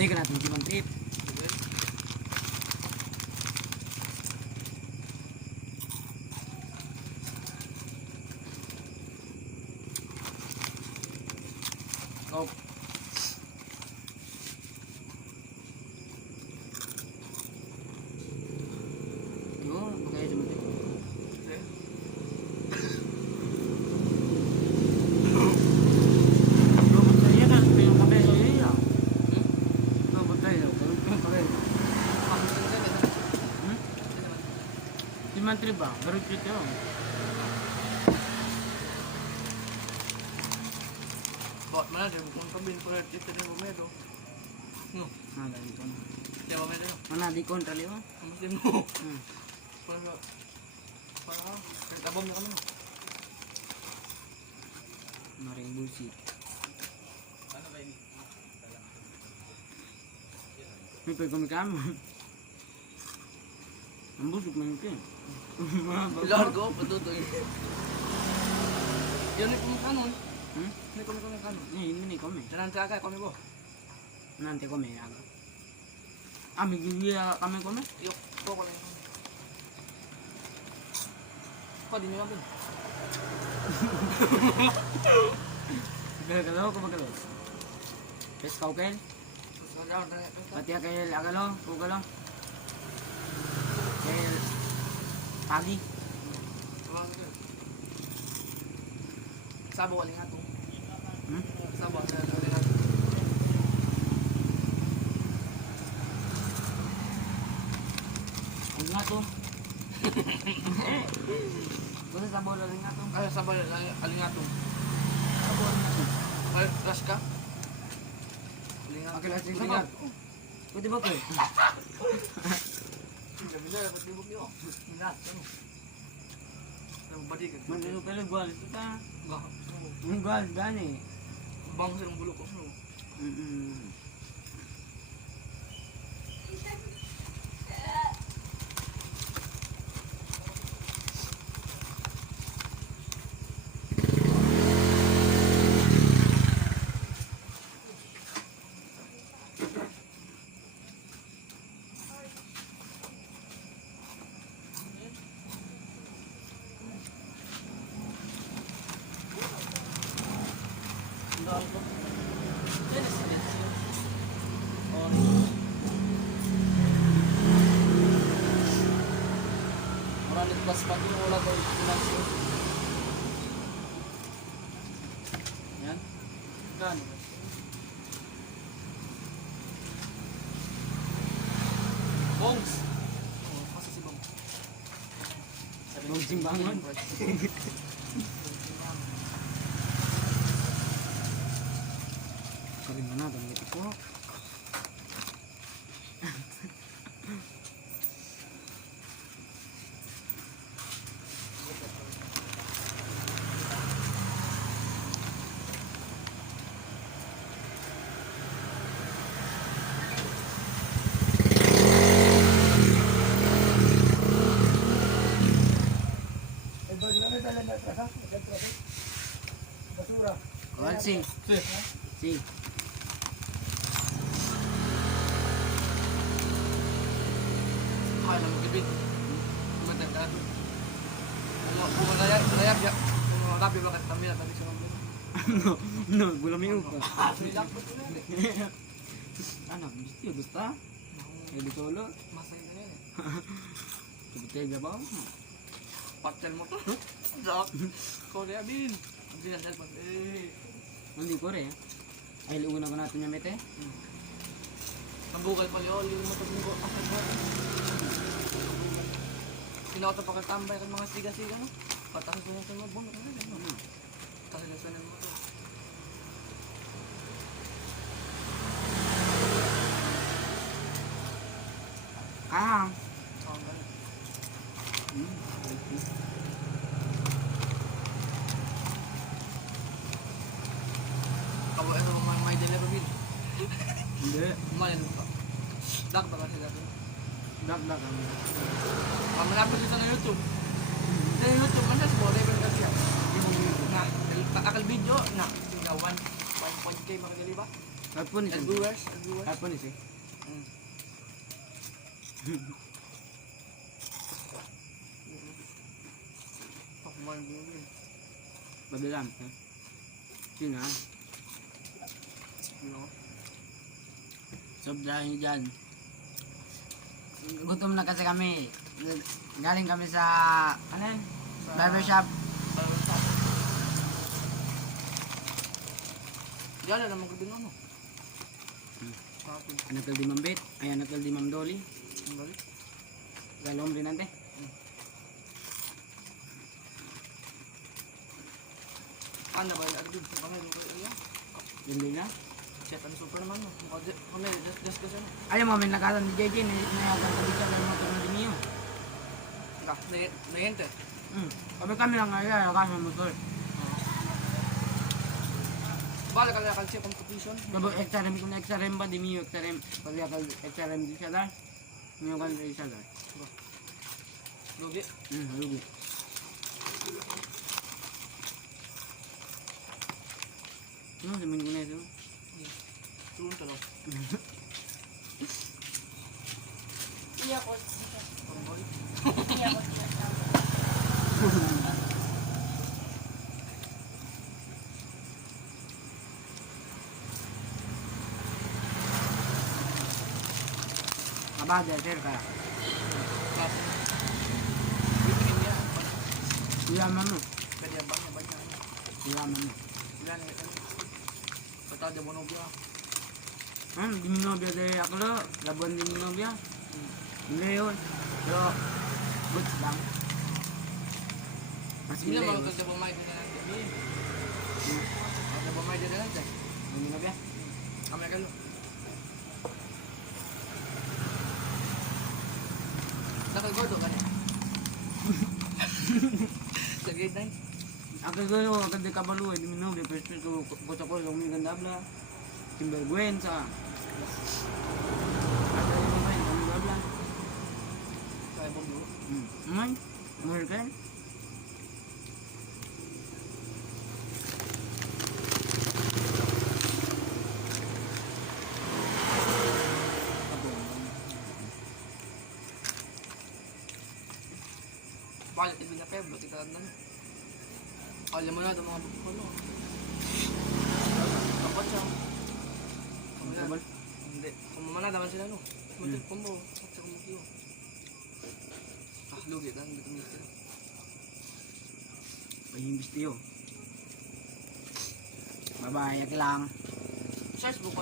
Hindi ka natin si Mantrip. Oh. Yo, bagay sa Mantrip. Si Mantrip ba? Garot cute yun. Bakit man natin kung sabihin ko rin dito din bumedo. No. Dali ko na. Kaya bumedo yun. Mana, di kontra liyo. Ang muslim mo. Para tabom na kami. Maring bullshit. Ano ba ini? May pagkamikam. Ang busog man yun. Largo, patutoy. Yun ay kumikanon. May kumikanon. Ini kami. Nanti agak kami bo. Nanti kami aga. May gigiya kami kami. Yok, ko lang. Kau di nyo bin. Gagalaw ko magalaw. Pes kau ken. Pati kay agalo, ugalo. Kay pagi. Sabo waling ato. Hmm? Sabo waling ato. Ang nga to. Kasi sa bola lang nga to. Ay, sabo waling ato. Sa bola nga to. Ay, rush ka? Waling ato. Okay lang sige sabaw. Pwede ba ko? Gabi na, dapat libog niyo. Minat, ano? Badi ka. Mandalo pala gol. Kita. Gah. Ang gol gani. Bang sa bulok ko. Maraming pas pagi wala daw financial. Yan. Gano? Bongs. Oh, kasi si Bongs. Bongs simbangon. Kami mana bang gitu kok. Kawan sing. Sing. Ay, lang gibig. Magandang ka. Kung layap ya. Kung labi ba ka tamil at sa mga. No, gulam yung ka. Bilang ko na. Anak, gusto gusta? Hindi solo. Masay na yan. Sebetulnya ba? Patel mo to. Dak. Korea bin. Hindi na dyan. Hindi ko rin. Ay, luuna ko natin yung mete. Ang bukal pala yun. Yung matagin ko. Akad mo. Sinauto pa katambay kan mga siga-siga no. Patakas mo sa mga bono. Kasilasanan mo to. Ah. Ang ganun. Kabo ito may deliver bin. Hindi. Mayan mo pa. Dak ba kasi dati? Dak ang. Malapit dito na YouTube. Sa YouTube man sa boleh ben kasi. Yung na akal video na 1.1k mga gali ba? Hapon And is. viewers, and viewers. Hapon is. Mm. Oh, man, yun. Babilam. Sino ha? No. Sobrahin dyan. Gutom na kasi kami. Galing kami sa, ano yan? Barbershop. Diyan na naman gabi na, no? Hmm. Kapag. Anak di Ma'am Bet. Ay, anak di Ma'am Dolly. Ang balik. Galong rin nante. Ano ba yung agad? Kami yung kayo iya. Yun din na. Chat ang super naman, no? Kami, just kasi, no? Alam mo, may nakatan ni JJ. Nayagan ko dito. Alam mo ito na din niyo. Nayente. Kami lang ngayon. Nakasan mo motor. Balik ka na siya competition. Kapag extra rem ko na extra rem ba? Di mo extra rem. Pag extra rem di siya dahil. Ngayon ka na isa dahil. Lugi. Lugi. Ano, sabihin ko na ito. Tulong talo. Iya ko. Parang balik. Iya ko. Kabada, sir ka. Kasi. Bitin niya. Iyaman mo. Pwede abang na ba niya? Iyaman mo. Ilan na ito. Patada mo nobya. Di mo nobya dahil ako lo. Labuan din mo nobya. Hindi yun. Pero, goods lang. Mas Hindi hindi. naman ito bumay din na lang. Ito bumay din na lang. Hindi nobya. Kami kalo. Nakagordo ka niya. Sa grade 9. Ako gano, agad di kabalo. Di mo nobya. Pero ko sa ko, may ganda bla. Kimbergüenza. Ada yung mga yun, kami gabla. Kaya mo bro. May, American. Palit din na kayo. Buti ka na. Alam mo na ito mga bukolo. Dapat siya. Kabal. Hindi. Kumamana naman sila no. Matik po mo. At sa kumukiyo. Lugi lang. Hindi kami sila. Pahimbis tiyo. Bye-bye, yaki lang. Search book